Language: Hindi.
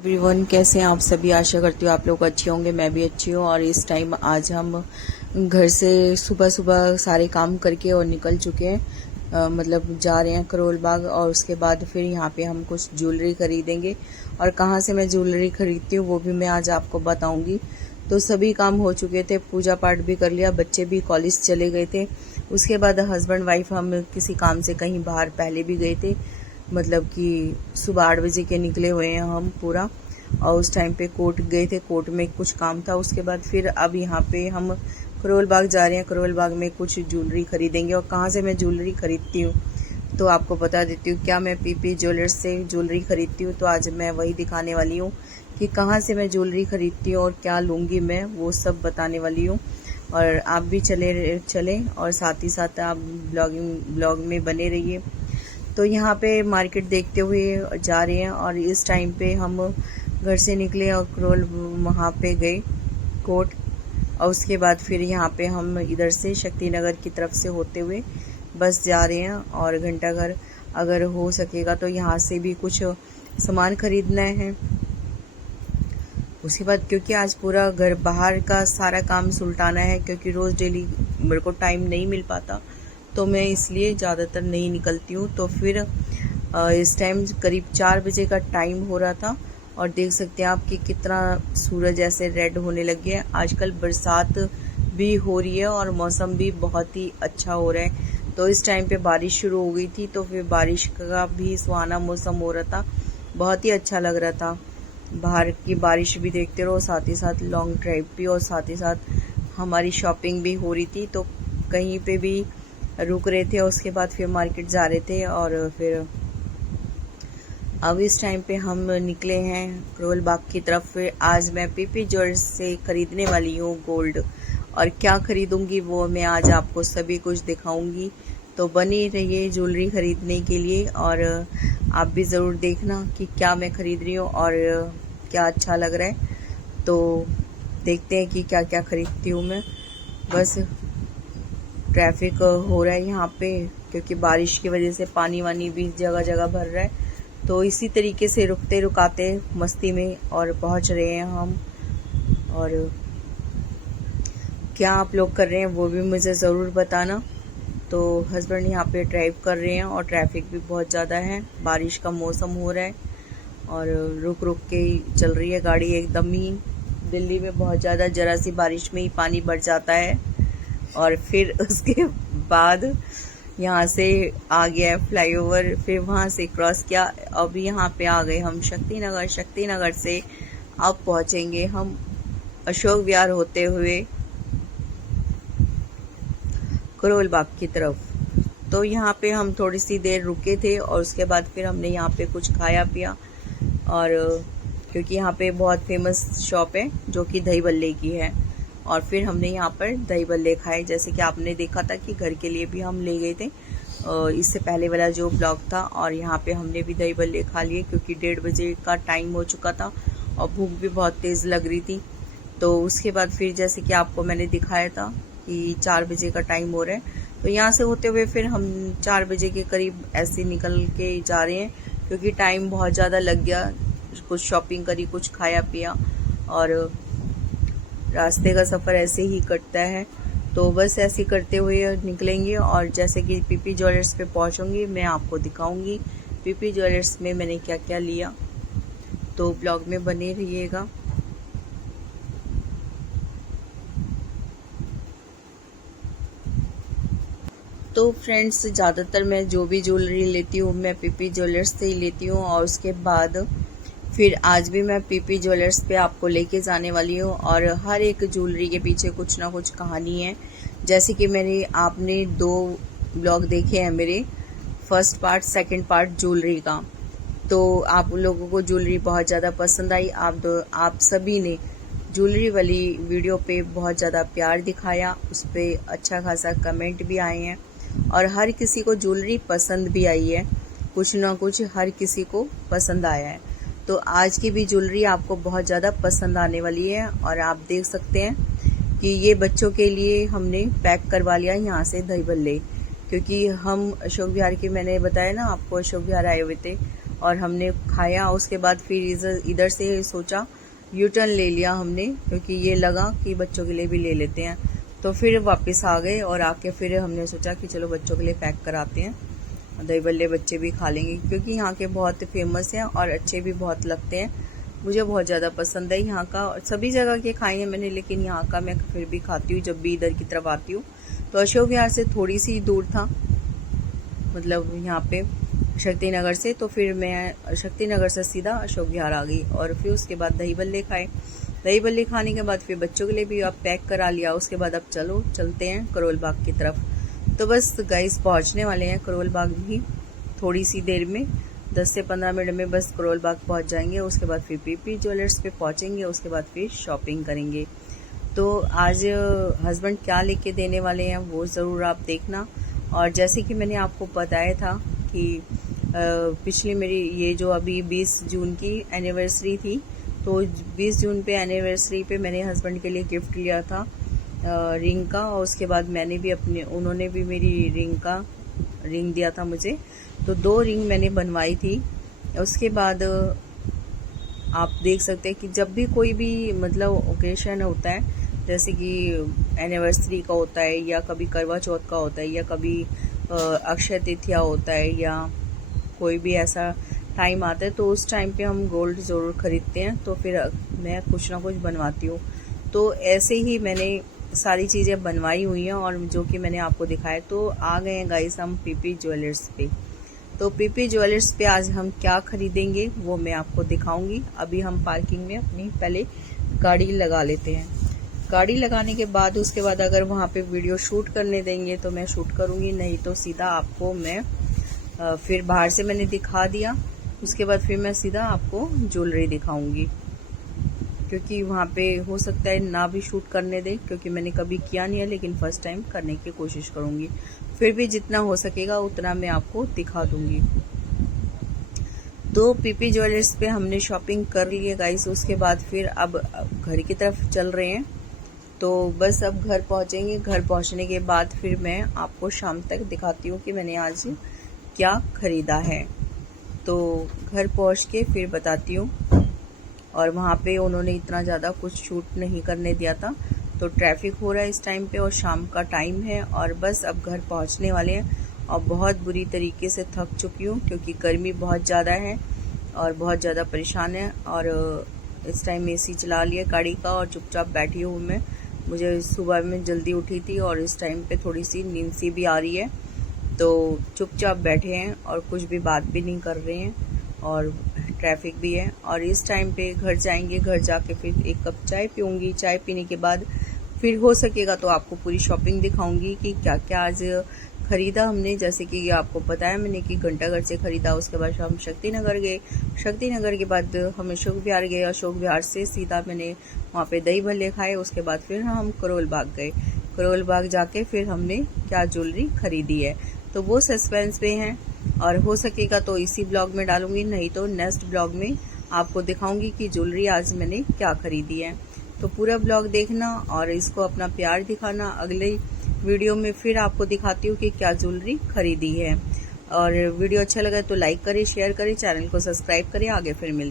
एवरीवन, कैसे हैं आप सभी। आशा करती हूँ आप लोग अच्छे होंगे, मैं भी अच्छी हूँ। और इस टाइम आज हम घर से सुबह सुबह सारे काम करके और निकल चुके हैं। मतलब जा रहे हैं करोल बाग, और उसके बाद फिर यहाँ पे हम कुछ ज्वेलरी खरीदेंगे। और कहाँ से मैं ज्वेलरी खरीदती हूँ वो भी मैं आज आपको बताऊँगी। तो सभी काम हो चुके थे, पूजा पाठ भी कर लिया, बच्चे भी कॉलेज चले गए थे। उसके बाद हस्बैंड वाइफ हम किसी काम से कहीं बाहर पहले भी गए थे। मतलब कि सुबह 8 बजे के निकले हुए हैं हम पूरा। और उस टाइम पे कोर्ट गए थे, कोर्ट में कुछ काम था। उसके बाद फिर अब यहाँ पे हम करोल बाग जा रहे हैं। करोल बाग में कुछ ज्वेलरी खरीदेंगे। और कहाँ से मैं ज्वेलरी खरीदती हूँ तो आपको बता देती हूँ। क्या मैं पीपी ज्वेलर्स से ज्वेलरी खरीदती हूँ, तो आज मैं वही दिखाने वाली हूँ कि कहाँ से मैं ज्वेलरी खरीदती हूँ और क्या लूँगी मैं, वो सब बताने वाली हूँ। और आप भी चलें और साथ ही साथ आप ब्लॉग में बने रहिए। तो यहाँ पे मार्केट देखते हुए जा रहे हैं। और इस टाइम पे हम घर से निकले और क्रोल वहाँ पे गए कोर्ट। और उसके बाद फिर यहाँ पे हम इधर से शक्ति नगर की तरफ से होते हुए बस जा रहे हैं। और घंटाघर अगर हो सकेगा तो यहाँ से भी कुछ सामान खरीदना है। उसके बाद क्योंकि आज पूरा घर बाहर का सारा काम सुलटाना है, क्योंकि रोज़ डेली मेरे को टाइम नहीं मिल पाता, तो मैं इसलिए ज़्यादातर नहीं निकलती हूँ। तो फिर इस टाइम करीब 4 बजे का टाइम हो रहा था। और देख सकते हैं आप कि कितना सूरज ऐसे रेड होने लग गया है। आजकल बरसात भी हो रही है और मौसम भी बहुत ही अच्छा हो रहा है। तो इस टाइम पे बारिश शुरू हो गई थी, तो फिर बारिश का भी सुहाना मौसम हो रहा था, बहुत ही अच्छा लग रहा था। बाहर की बारिश भी देखते रहो, साथ ही साथ लॉन्ग ड्राइव भी, और साथ ही साथ हमारी शॉपिंग भी हो रही थी। तो कहीं पे भी रुक रहे थे, उसके बाद फिर मार्केट जा रहे थे। और फिर अब इस टाइम पे हम निकले हैं करोल बाग की तरफ। आज मैं पीपी ज्वेलर्स से खरीदने वाली हूँ गोल्ड, और क्या खरीदूंगी वो मैं आज आपको सभी कुछ दिखाऊंगी। तो बने रहिए ज्वेलरी खरीदने के लिए, और आप भी ज़रूर देखना कि क्या मैं खरीद रही हूँ और क्या अच्छा लग रहा है। तो देखते हैं कि क्या क्या खरीदती हूँ मैं। बस ट्रैफिक हो रहा है यहाँ पे, क्योंकि बारिश की वजह से पानी वानी भी जगह जगह भर रहा है। तो इसी तरीके से रुकते रुकाते मस्ती में और पहुँच रहे हैं हम। और क्या आप लोग कर रहे हैं वो भी मुझे ज़रूर बताना। तो हस्बैंड यहाँ पे ड्राइव कर रहे हैं और ट्रैफिक भी बहुत ज़्यादा है, बारिश का मौसम हो रहा है और रुक रुक के ही चल रही है गाड़ी एकदम ही। दिल्ली में बहुत ज़्यादा जरा सी बारिश में ही पानी भर जाता है। और फिर उसके बाद यहाँ से आ गया फ्लाईओवर, फिर वहाँ से क्रॉस किया। अभी यहाँ पे आ गए हम शक्ति नगर। शक्ति नगर से अब पहुँचेंगे हम अशोक विहार होते हुए करोल बाग की तरफ। तो यहाँ पे हम थोड़ी सी देर रुके थे, और उसके बाद फिर हमने यहाँ पे कुछ खाया पिया। और क्योंकि यहाँ पे बहुत फेमस शॉप है जो कि दही बल्ले की है, और फिर हमने यहाँ पर दही बल्ले खाए। जैसे कि आपने देखा था कि घर के लिए भी हम ले गए थे इससे पहले वाला जो ब्लॉग था। और यहाँ पे हमने भी दही बल्ले खा लिए, क्योंकि 1:30 बजे का टाइम हो चुका था और भूख भी बहुत तेज़ लग रही थी। तो उसके बाद फिर जैसे कि आपको मैंने दिखाया था कि 4 बजे का टाइम हो रहा है, तो यहाँ से होते हुए फिर हम 4 बजे के करीब ऐसे निकल के जा रहे हैं, क्योंकि टाइम बहुत ज़्यादा लग गया। कुछ शॉपिंग करी, कुछ खाया पिया, और रास्ते का सफ़र ऐसे ही कटता है। तो बस ऐसे करते हुए निकलेंगे, और जैसे कि पीपी ज्वेलर्स पे पहुंचूंगी मैं आपको दिखाऊंगी पीपी ज्वेलर्स में मैंने क्या क्या लिया। तो ब्लॉग में बने रहिएगा। तो फ्रेंड्स, ज़्यादातर मैं जो भी ज्वेलरी लेती हूँ मैं पीपी ज्वेलर्स से ही लेती हूँ। और उसके बाद फिर आज भी मैं पीपी ज्वेलर्स पे आपको लेके जाने वाली हूँ। और हर एक ज्वेलरी के पीछे कुछ ना कुछ कहानी है। जैसे कि आपने 2 ब्लॉग देखे हैं मेरे, first part second part jewellery का। तो आप लोगों को ज्वेलरी बहुत ज़्यादा पसंद आई। आप सभी ने ज्वेलरी वाली वीडियो पे बहुत ज़्यादा प्यार दिखाया, उस पर अच्छा खासा कमेंट भी आए हैं, और हर किसी को ज्वेलरी पसंद भी आई है। कुछ ना कुछ हर किसी को पसंद आया है। तो आज की भी ज्वेलरी आपको बहुत ज़्यादा पसंद आने वाली है। और आप देख सकते हैं कि ये बच्चों के लिए हमने पैक करवा लिया यहाँ से दही बल्ले, क्योंकि हम अशोक विहार के, मैंने बताया ना आपको, अशोक विहार आए हुए थे। और हमने खाया। उसके बाद फिर इधर से सोचा यू टर्न ले लिया हमने, क्योंकि ये लगा कि बच्चों के लिए भी ले लेते हैं। तो फिर वापस आ गए और आके फिर हमने सोचा कि चलो बच्चों के लिए पैक कराते हैं, दही बल्ले बच्चे भी खा लेंगे, क्योंकि यहाँ के बहुत फेमस हैं और अच्छे भी बहुत लगते हैं। मुझे बहुत ज़्यादा पसंद है यहाँ का, और सभी जगह के खाए हैं मैंने, लेकिन यहाँ का मैं फिर भी खाती हूँ जब भी इधर की तरफ आती हूँ। तो अशोक विहार से थोड़ी सी दूर था, मतलब यहाँ पे शक्ति नगर से, तो फिर मैं शक्ति नगर से सीधा अशोक विहार आ गई। और फिर उसके बाद दही बल्ले खाए। दही बल्ले खाने के बाद फिर बच्चों के लिए भी अब पैक करा लिया। उसके बाद अब चलते हैं करोल बाग की तरफ। तो बस गाइस पहुँचने वाले हैं करोल बाग भी थोड़ी सी देर में, 10 से 15 मिनट में बस करोल बाग पहुँच जाएंगे। उसके बाद फिर पीपी ज्वेलर्स पे पहुँचेंगे, उसके बाद फिर शॉपिंग करेंगे। तो आज हस्बैंड क्या लेके देने वाले हैं वो ज़रूर आप देखना। और जैसे कि मैंने आपको बताया था कि पिछली मेरी ये जो अभी 20 जून की एनिवर्सरी थी, तो 20 जून पे एनिवर्सरी पे मैंने हस्बैंड के लिए गिफ्ट लिया था रिंग का, और उसके बाद मैंने भी उन्होंने भी मेरी रिंग दिया था मुझे। तो 2 रिंग मैंने बनवाई थी। उसके बाद आप देख सकते हैं कि जब भी कोई भी मतलब ओकेशन होता है, जैसे कि एनिवर्सरी का होता है, या कभी करवा चौथ का होता है, या कभी अक्षय तृतीया होता है, या कोई भी ऐसा टाइम आता है, तो उस टाइम पे हम गोल्ड ज़रूर ख़रीदते हैं। तो फिर मैं कुछ ना कुछ बनवाती हूँ। तो ऐसे ही मैंने सारी चीज़ें बनवाई हुई हैं, और जो कि मैंने आपको दिखाया। तो आ गए हैं गाइस हम पीपी ज्वेलर्स पे। तो पीपी ज्वेलर्स पे आज हम क्या खरीदेंगे वो मैं आपको दिखाऊंगी। अभी हम पार्किंग में अपनी पहले गाड़ी लगा लेते हैं। गाड़ी लगाने के बाद उसके बाद अगर वहाँ पे वीडियो शूट करने देंगे तो मैं शूट करूँगी, नहीं तो सीधा आपको मैं फिर बाहर से मैंने दिखा दिया, उसके बाद फिर मैं सीधा आपको ज्वेलरी दिखाऊंगी, क्योंकि वहाँ पे हो सकता है ना भी शूट करने दे, क्योंकि मैंने कभी किया नहीं है, लेकिन फर्स्ट टाइम करने की कोशिश करूँगी। फिर भी जितना हो सकेगा उतना मैं आपको दिखा दूँगी। तो पीपी ज्वेलर्स पे हमने शॉपिंग कर ली है गाइस। उसके बाद फिर अब घर की तरफ चल रहे हैं। तो बस अब घर पहुँचेंगे। घर पहुँचने के बाद फिर मैं आपको शाम तक दिखाती हूँ कि मैंने आज क्या खरीदा है। तो घर पहुँच के फिर बताती हूँ। और वहाँ पे उन्होंने इतना ज़्यादा कुछ शूट नहीं करने दिया था, तो ट्रैफिक हो रहा है इस टाइम पे और शाम का टाइम है। और बस अब घर पहुँचने वाले हैं, और बहुत बुरी तरीके से थक चुकी हूँ, क्योंकि गर्मी बहुत ज़्यादा है और बहुत ज़्यादा परेशान है। और इस टाइम एसी चला लिया गाड़ी का और चुपचाप बैठी हूँ मैं। मुझे सुबह में जल्दी उठी थी और इस टाइम पे थोड़ी सी नींद सी भी आ रही है, तो चुपचाप बैठे हैं और कुछ भी बात भी नहीं कर रहे हैं, और ट्रैफिक भी है। और इस टाइम पे घर जाएंगे, घर जाके फिर एक कप चाय पीऊँगी। चाय पीने के बाद फिर हो सकेगा तो आपको पूरी शॉपिंग दिखाऊंगी कि क्या क्या आज खरीदा हमने। जैसे कि आपको बताया मैंने कि घंटाघर से खरीदा, उसके बाद हम शक्ति नगर गए, शक्ति नगर के बाद हम अशोक विहार गए, अशोक विहार से सीधा मैंने वहाँ पे दही भल्ले खाए। उसके बाद फिर हम करोल बाग गए, करोल बाग जाके फिर हमने क्या ज्वेलरी खरीदी है तो वो सस्पेंस पे हैं, और हो सकेगा तो इसी ब्लॉग में डालूंगी, नहीं तो नेक्स्ट ब्लॉग में आपको दिखाऊंगी कि ज्वेलरी आज मैंने क्या खरीदी है। तो पूरा ब्लॉग देखना और इसको अपना प्यार दिखाना। अगले वीडियो में फिर आपको दिखाती हूँ कि क्या ज्वेलरी खरीदी है। और वीडियो अच्छा लगा तो लाइक करें, शेयर करें, चैनल को सब्सक्राइब करें। आगे फिर मिलते हैं।